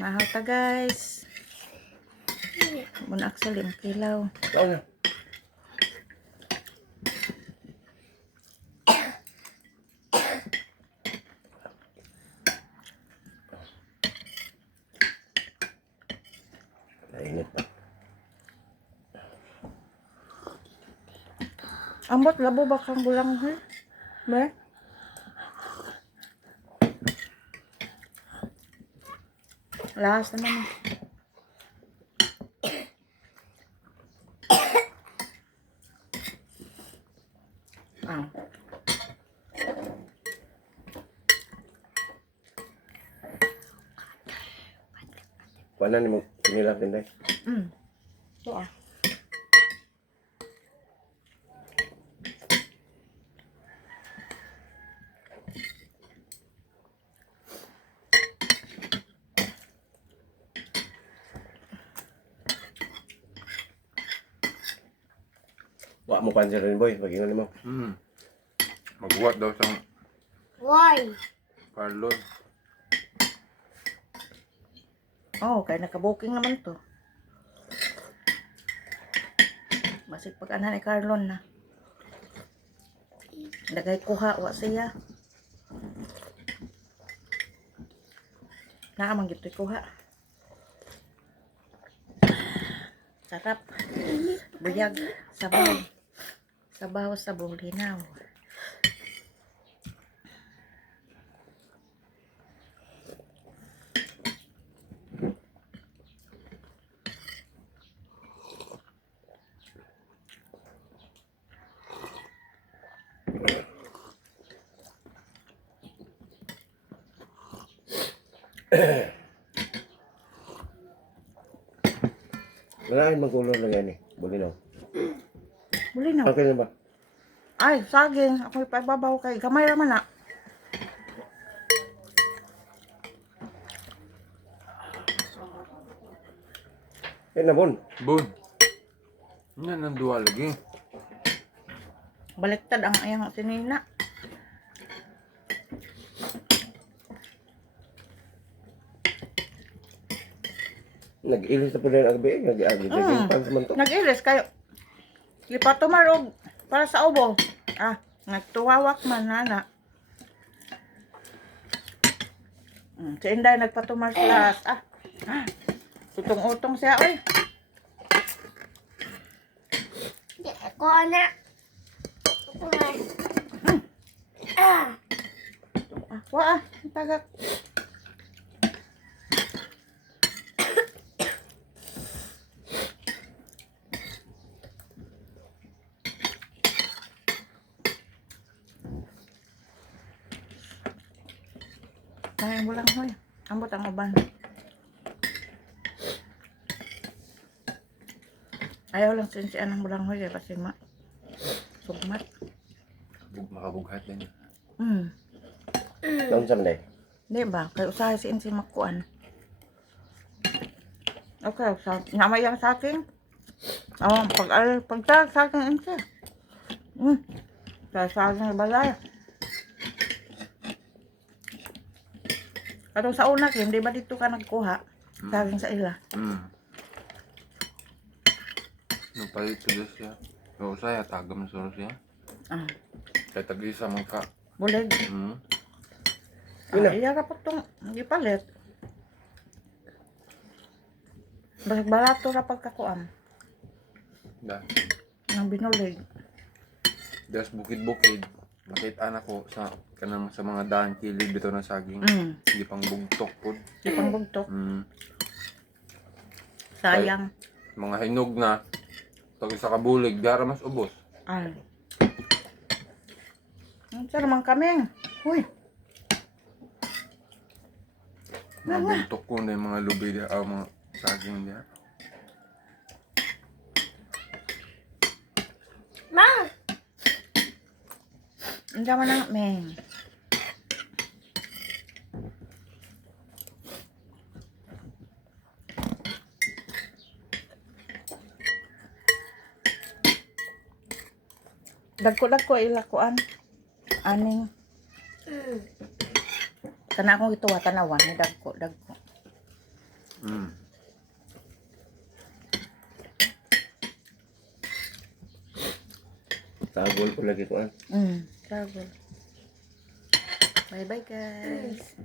Mahal ta guys. Muna actually makilaw. Ano? Nainit pa. Ambot labo ba kang bulang ha? Ba? Last naman. Ah. Paano ni mo sinilang din dahil? Ito ah. Wala mo pansin rin boy, pag-ingon mo. Magbuhat daw sa Why? parlor. Oh, kaya nakabuking naman to. Masig pag anan ni Carlon na. Lagay kuha, wa siya. Naamang gito'y kuha. Sarap. Buyag. Sabaw. Sabaw sa bulinaw. Wala ay magulo lang yan eh. Bulinaw. Bulinaw. Okay na ba? Ay, saging. Ako'y paibabaw kay gamay raman na. Eh na bon. Bun. Yan ang duwa lagi. Baliktad ang ayang sinina. Nag-ilis na po rin ang gabi. Nag-ilis pa sa mantok. Nag-ilis kayo. Lipat tumarog para sa ubo. Ah, nagtuwawak man nana. Si Inday nagpatumar sa last. Utong-utong siya, oy. Di ako na. Wa tagak. Ay, bulang hoy. Ambot ang uban. Ayaw lang sinsian ng bulang hoy kasi sugmat. Makabughat din yun. Noon sa manday. Di ba? Kaya usahay si Insi makuan. Okay, namayang sa akin. Oh, pag sa akin Insi. Sa akin balay. Katong sa una, Kim, di ba dito ka nagkuha? Saging sa ila. Napalit sila siya. So, saya, tagam na siya. Kaya tag-isa man ka. Bulig. Iya ka pa itong gipalit. Basig barato na pagkakuan. Da. Nang binulig. Des bukid-bukid. Makita na ko sa kanang sa mga daan kilid dito ng saging. Hindi pang bugtok po. Di pang bugtok. Kay- Sayang. Mga hinog na. Pag sa kabulig, gara mas ubos. Ay. Saan naman kami? Uy. Mga bugtok ko na yung mga lubi diya, mga saging diya. Ma! Ang dama na, Meng. Dagko ilakuan. Aning. Kana akong ito tanawan ni dagko. Mm. Tagol ko lagi ko. Travel. Bye bye guys.